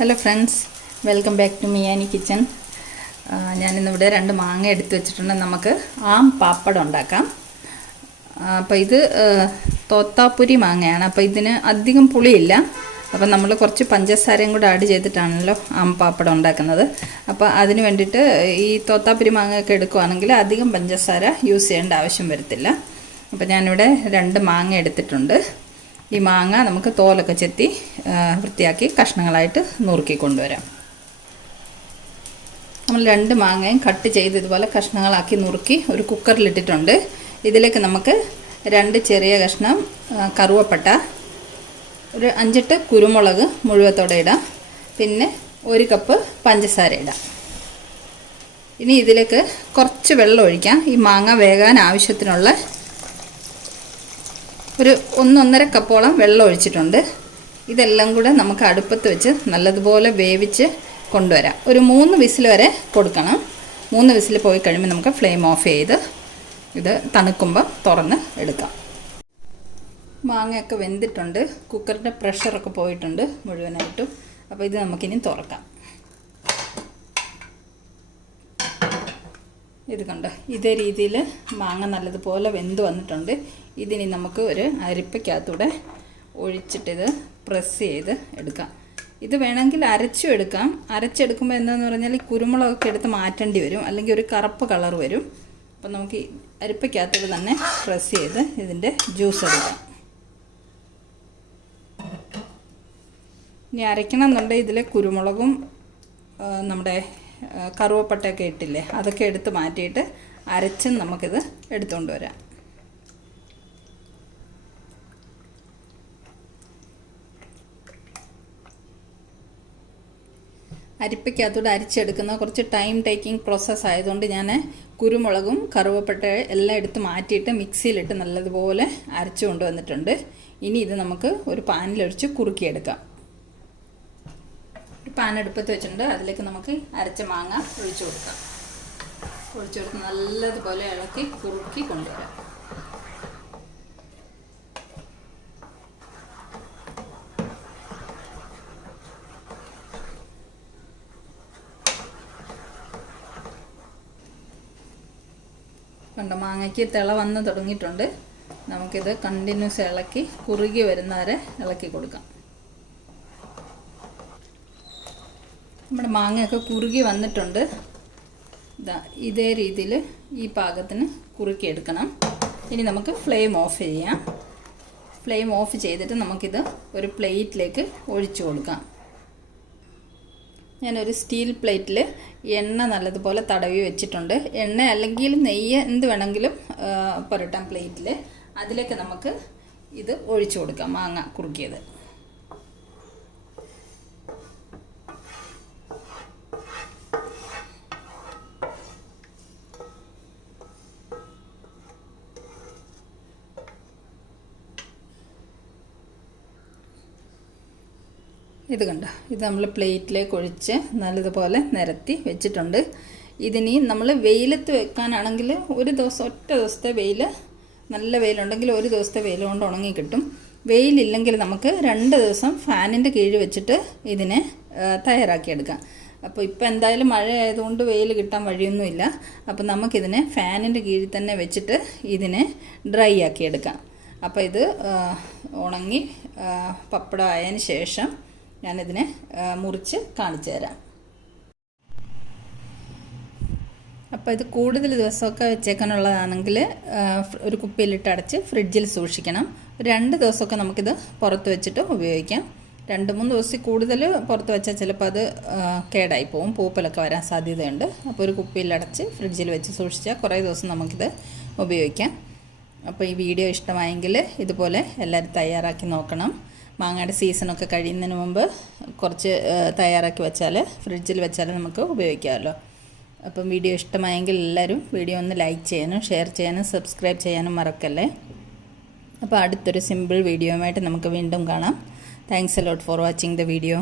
Hello friends, welcome back to Miyani kitchen. ഞാനിന്നിവിടെ 2 മാങ്ങ എടുത്ത് വെച്ചിട്ടുണ്ട്. നമുക്ക് ആം പാപ്പടം ഉണ്ടാക്കാം. അപ്പോൾ ഇത് തോത്താപ്പുരി മാങ്ങയാണ്. അപ്പോൾ ഇതിന് അധികം പുളിയില്ല. അപ്പോൾ നമ്മൾ കുറച്ച് പഞ്ചസാരയും കൂടെ ആഡ് ചെയ്തിട്ടാണല്ലോ ആം പാപ്പടം ഉണ്ടാക്കുന്നത്. അപ്പോൾ അതിന് വേണ്ടിയിട്ട് ഈ തോത്താപ്പുരി മാങ്ങയൊക്കെ എടുക്കുകയാണെങ്കിൽ അധികം പഞ്ചസാര യൂസ് ചെയ്യേണ്ട ആവശ്യം വരത്തില്ല. അപ്പോൾ ഞാനിവിടെ 2 മാങ്ങ എടുത്തിട്ടുണ്ട്. ഈ മാങ്ങ നമുക്ക് തോലൊക്കെ ചെത്തി വൃത്തിയാക്കി കഷ്ണങ്ങളായിട്ട് നുറുക്കി കൊണ്ടുവരാം. നമ്മൾ 2 മാങ്ങയും കട്ട് ചെയ്ത് ഇതുപോലെ കഷ്ണങ്ങളാക്കി നുറുക്കി ഒരു കുക്കറിലിട്ടിട്ടുണ്ട്. ഇതിലേക്ക് നമുക്ക് 2 ചെറിയ കഷ്ണം കറുവപ്പട്ട, ഒരു 5-8 കുരുമുളക് മുഴുവത്തോടെ ഇടാം. പിന്നെ 1 കപ്പ് പഞ്ചസാര ഇടാം. ഇനി ഇതിലേക്ക് കുറച്ച് വെള്ളം ഒഴിക്കാം. ഈ മാങ്ങ വേകാൻ ആവശ്യത്തിനുള്ള ഒരു 1-1.5 കപ്പോളം വെള്ളം ഒഴിച്ചിട്ടുണ്ട്. ഇതെല്ലാം കൂടെ നമുക്ക് അടുപ്പത്ത് വെച്ച് നല്ലതുപോലെ വേവിച്ച് കൊണ്ടുവരാം. ഒരു 3 വിസിൽ വരെ കൊടുക്കണം. 3 വിസിൽ പോയി കഴിയുമ്പോൾ നമുക്ക് ഫ്ലെയിം ഓഫ് ചെയ്ത് ഇത് തണുക്കുമ്പോൾ തുറന്ന് എടുക്കാം. മാങ്ങയൊക്കെ വെന്തിട്ടുണ്ട്. കുക്കറിൻ്റെ പ്രഷറൊക്കെ പോയിട്ടുണ്ട് മുഴുവനായിട്ടും. അപ്പോൾ ഇത് നമുക്കിനി തുറക്കാം. ഇത് കണ്ടോ, ഇതേ രീതിയിൽ മാങ്ങ നല്ലതുപോലെ വെന്ത് വന്നിട്ടുണ്ട്. ഇതിനി നമുക്ക് ഒരു അരിപ്പയ്ക്കകത്തൂടെ ഒഴിച്ചിട്ടിത് പ്രസ് ചെയ്ത് എടുക്കാം. ഇത് വേണമെങ്കിൽ അരച്ചും എടുക്കാം. അരച്ചെടുക്കുമ്പോൾ എന്താണെന്ന് പറഞ്ഞാൽ ഈ കുരുമുളകൊക്കെ എടുത്ത് മാറ്റേണ്ടി വരും, അല്ലെങ്കിൽ ഒരു കറുപ്പ് കളർ വരും. അപ്പം നമുക്ക് ഈ അരിപ്പയ്ക്കകത്തൂടെ തന്നെ പ്രസ് ചെയ്ത് ഇതിൻ്റെ ജ്യൂസ് എടുക്കാം. ഇനി അരയ്ക്കണം എന്നുണ്ടെങ്കിൽ ഇതിലെ കുരുമുളകും നമ്മുടെ കറുവപ്പട്ടയൊക്കെ ഇട്ടില്ലേ, അതൊക്കെ എടുത്ത് മാറ്റിയിട്ട് അരച്ച് നമുക്കിത് എടുത്തുകൊണ്ട് വരാം. അരിപ്പയ്ക്കകത്തൂടെ അരിച്ചെടുക്കുന്ന കുറച്ച് ടൈം ടേക്കിംഗ് പ്രോസസ്സ് ആയതുകൊണ്ട് ഞാൻ കുരുമുളകും കറുവപ്പട്ട എല്ലാം എടുത്ത് മാറ്റിയിട്ട് മിക്സിയിലിട്ട് നല്ലതുപോലെ അരച്ചു കൊണ്ടുവന്നിട്ടുണ്ട്. ഇനി ഇത് നമുക്ക് ഒരു പാനിലൊഴിച്ച് കുറുക്കിയെടുക്കാം. പാൻ അടുപ്പത്ത് വെച്ചിട്ടുണ്ട്. അതിലേക്ക് നമുക്ക് അരച്ച മാങ്ങ ഒഴിച്ചു കൊടുക്കാം. ഒഴിച്ചു കൊടുത്ത് നല്ലതുപോലെ ഇളക്കി കുറുക്കി കൊണ്ടുവരാം. കണ്ടോ, മാങ്ങയ്ക്ക് തിള വന്ന് തുടങ്ങിയിട്ടുണ്ട്. നമുക്കിത് കണ്ടിന്യൂസ് ഇളക്കി കുറുകി വരുന്നവരെ ഇളക്കി കൊടുക്കാം. നമ്മുടെ മാങ്ങയൊക്കെ കുറുകി വന്നിട്ടുണ്ട്. ഇതേ രീതിയിൽ ഈ പാകത്തിന് കുറുക്കിയെടുക്കണം. ഇനി നമുക്ക് ഫ്ലെയിം ഓഫ് ചെയ്യാം. ഫ്ലെയിം ഓഫ് ചെയ്തിട്ട് നമുക്കിത് ഒരു പ്ലേറ്റിലേക്ക് ഒഴിച്ചു കൊടുക്കാം. ഞാനൊരു സ്റ്റീൽ പ്ലേറ്റിൽ എണ്ണ നല്ലതുപോലെ തടവി വെച്ചിട്ടുണ്ട്. എണ്ണ അല്ലെങ്കിൽ നെയ്യ് എന്ത് വേണമെങ്കിലും പുരട്ടാം പ്ലേറ്റിൽ. അതിലേക്ക് നമുക്ക് ഇത് ഒഴിച്ചു കൊടുക്കാം, മാങ്ങ കുറുക്കിയത്. ഇത് കണ്ടോ, ഇത് നമ്മൾ പ്ലേറ്റിലേക്ക് ഒഴിച്ച് നല്ലതുപോലെ നിരത്തി വെച്ചിട്ടുണ്ട്. ഇതിനി നമ്മൾ വെയിലത്ത് വെക്കാനാണെങ്കിൽ ഒരു ദിവസം, ഒറ്റ ദിവസത്തെ വെയിൽ, നല്ല വെയിലുണ്ടെങ്കിൽ ഒരു ദിവസത്തെ വെയിൽ കൊണ്ട് ഉണങ്ങി കിട്ടും. വെയിലില്ലെങ്കിൽ നമുക്ക് 2 ദിവസം ഫാനിൻ്റെ കീഴിൽ വെച്ചിട്ട് ഇതിനെ തയ്യാറാക്കിയെടുക്കാം. അപ്പോൾ ഇപ്പോൾ എന്തായാലും മഴ ആയതുകൊണ്ട് വെയിൽ കിട്ടാൻ വഴിയൊന്നുമില്ല. അപ്പോൾ നമുക്കിതിനെ ഫാനിൻ്റെ കീഴിൽ തന്നെ വെച്ചിട്ട് ഇതിനെ ഡ്രൈ ആക്കിയെടുക്കാം. അപ്പോൾ ഇത് ഉണങ്ങി പപ്പടം ആയതിന് ശേഷം ഞാനിതിനെ മുറിച്ച് കാണിച്ചു തരാം. അപ്പോൾ ഇത് കൂടുതൽ ദിവസമൊക്കെ വെച്ചേക്കാനുള്ളതാണെങ്കിൽ ഒരു കുപ്പിയിലിട്ട് അടച്ച് ഫ്രിഡ്ജിൽ സൂക്ഷിക്കണം. 2 ദിവസമൊക്കെ നമുക്കിത് പുറത്ത് വെച്ചിട്ട് ഉപയോഗിക്കാം. 2-3 ദിവസത്തിൽ കൂടുതൽ പുറത്ത് വെച്ചാൽ ചിലപ്പോൾ അത് കേടായി പോവും, പൂപ്പലൊക്കെ വരാൻ സാധ്യതയുണ്ട്. അപ്പോൾ ഒരു കുപ്പിയിലടച്ച് ഫ്രിഡ്ജിൽ വെച്ച് സൂക്ഷിച്ചാൽ കുറേ ദിവസം നമുക്കിത് ഉപയോഗിക്കാം. അപ്പോൾ ഈ വീഡിയോ ഇഷ്ടമായെങ്കിൽ ഇതുപോലെ എല്ലാവരും തയ്യാറാക്കി നോക്കണം. മാങ്ങയുടെ സീസണൊക്കെ കഴിയുന്നതിന് മുമ്പ് കുറച്ച് തയ്യാറാക്കി വെച്ചാൽ ഫ്രിഡ്ജിൽ വെച്ചാൽ നമുക്ക് ഉപയോഗിക്കാമല്ലോ. അപ്പം വീഡിയോ ഇഷ്ടമായെങ്കിൽ എല്ലാവരും വീഡിയോ ഒന്ന് ലൈക്ക് ചെയ്യാനും ഷെയർ ചെയ്യാനും സബ്സ്ക്രൈബ് ചെയ്യാനും മറക്കല്ലേ. അപ്പോൾ അടുത്തൊരു സിമ്പിൾ വീഡിയോയുമായിട്ട് നമുക്ക് വീണ്ടും കാണാം. Thanks a lot for watching the video.